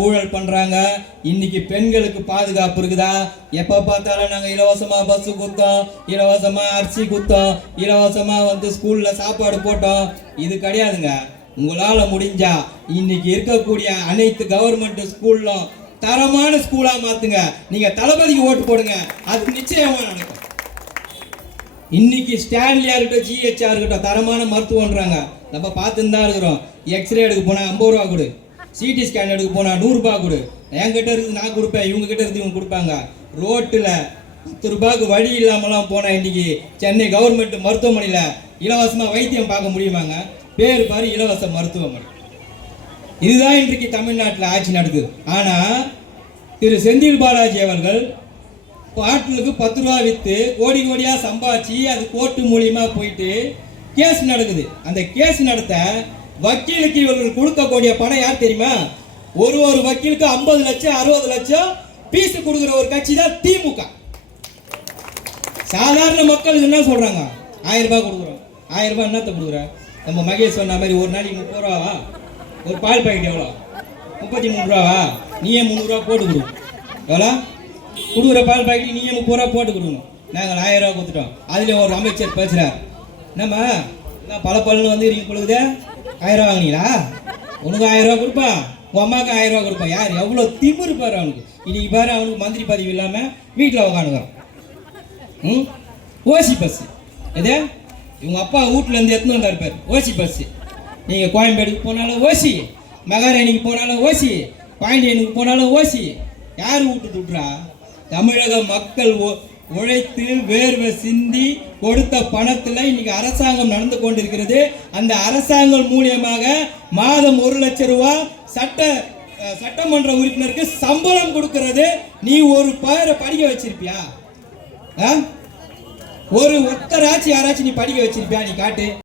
ஊழல் பண்றாங்க. இன்னைக்கு பெண்களுக்கு பாதுகாப்பு இருக்குதா? எப்ப பார்த்தாலும் நாங்க இலவசமா பஸ் குத்தோம், இலவசமா அரிசி குத்தோம், இலவசமா ஸ்கூல்ல சாப்பாடு போட்டோம். இது கிடையாதுங்க. உங்களால முடிஞ்சா இன்னைக்கு இருக்கக்கூடிய அனைத்து கவர்மெண்ட் ஸ்கூல்லும் தரமான ஸ்கூலா மாத்துங்க. நீங்க தளபதிக்கு ஓட்டு போடுங்க, அது நிச்சயமா நடக்கும். இன்னைக்கு ஸ்டான்லியா இருக்கட்டும், ஜிஹெச்ஆ இருக்கட்டும், தரமான மருத்துவம்ன்றாங்க. நம்ம பார்த்துன்னு தான் இருக்கிறோம். எக்ஸ்ரே எடுக்க போனா 50 ரூபா கொடு, சிடி ஸ்கேன் எடுக்க போனா 100 ரூபாய் கொடு. என்கிட்ட இருக்குது நான் கொடுப்பேன், இவங்க கிட்ட இருந்து இவங்க கொடுப்பாங்க. ரோட்டில் 10 ரூபாய்க்கு வழி இல்லாமலாம் போனா இன்னைக்கு சென்னை கவர்மெண்ட் மருத்துவமனையில் இலவசமாக வைத்தியம் பார்க்க முடியுமாங்க? பேர் பாரு, இலவச மருத்துவமனை. இதுதான் இன்றைக்கு தமிழ்நாட்டில் ஆட்சி நடக்குது. ஆனால் திரு செந்தில் பாலாஜி அவர்கள் பாட்டிலுக்கு 10 ரூபா விற்று கோடி கோடியாக சம்பாதிச்சு அது கோர்ட்டு மூலியமாக போயிட்டு கேஸ் நடக்குது. அந்த கேஸ் நடத்த வக்கீலுக்கு இவர்கள் கொடுக்கக்கூடிய பணம் யார் தெரியுமா? ஒரு வக்கீலுக்கு 50 லட்சம் 60 லட்சம் பீஸ் கொடுக்குற ஒரு கட்சி தான் திமுக. சாதாரண மக்களுக்கு என்ன சொல்றாங்க? 1000 ரூபாய் கொடுக்குறோம். 1000 ரூபாய் என்னத்தை கொடுக்குற? நம்ம மகேஷ் சொன்ன மாதிரி ஒரு நாளைக்கு 30 ரூபாவா? ஒரு பால் பாக்கெட் எவ்வளோ? 33 ரூபாவா? நீயே 300 ரூபா போட்டு கொடு. எவ்வளோ கொடுக்குற பால் பாக்கெட் நீயே 30 ரூபா போட்டு கொடுக்கணும். நாங்கள் 1000 ரூபா கொடுத்துட்டோம். அதில் ஒரு அமைச்சர் பேசுகிறார், நம்ம பல பலன்னு இருக்கீங்க பொழுது 1000 ரூபா வாங்கினீங்களா? உனக்கு 1000 ரூபா கொடுப்பான், உன் அம்மாவுக்கு 1000 ரூபா கொடுப்பான். யார் எவ்வளோ திமிரு பாரு அவனுக்கு. இன்னைக்கு பாரு, அவனுக்கு மந்திரி பதவி இல்லாமல் வீட்டில் உட்காந்துக்கிறான். ஓசி பஸ் எதே இவங்க அப்பா வீட்டிலேருந்து எடுத்துன்னு வந்தார் பேர் ஓசி பஸ். நீங்கள் கோயம்பேடுக்கு போனாலும் ஓசி, மகாராணிக்கு போனாலும் ஓசி, பாண்டியனுக்கு போனாலும் ஓசி. யார் வீட்டு விட்றா? தமிழக மக்கள் உழைத்து வேர்வை சிந்தி கொடுத்த பணத்தில் இன்னைக்கு அரசாங்கம் நடந்து கொண்டிருக்கிறது. அந்த அரசாங்கம் மூலியமாக மாதம் 1 லட்சம் ரூபாய் சட்டமன்ற உறுப்பினருக்கு சம்பளம் கொடுக்கிறது. நீ ஒரு பேரை படிக்க வச்சிருப்பியா? ஒரு ஒத்தராட்சி யாராச்சும் நீ படிக்க வச்சிருப்பியா? நீ காட்டு.